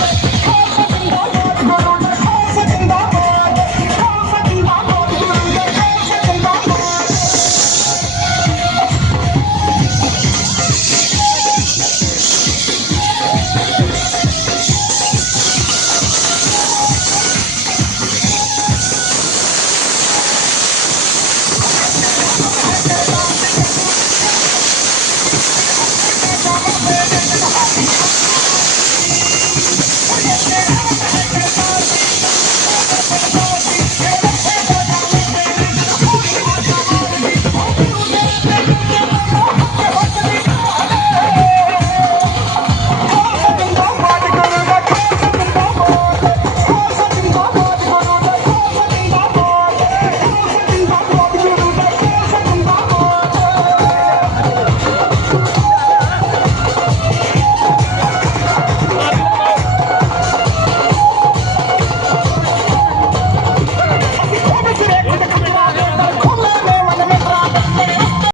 Bye.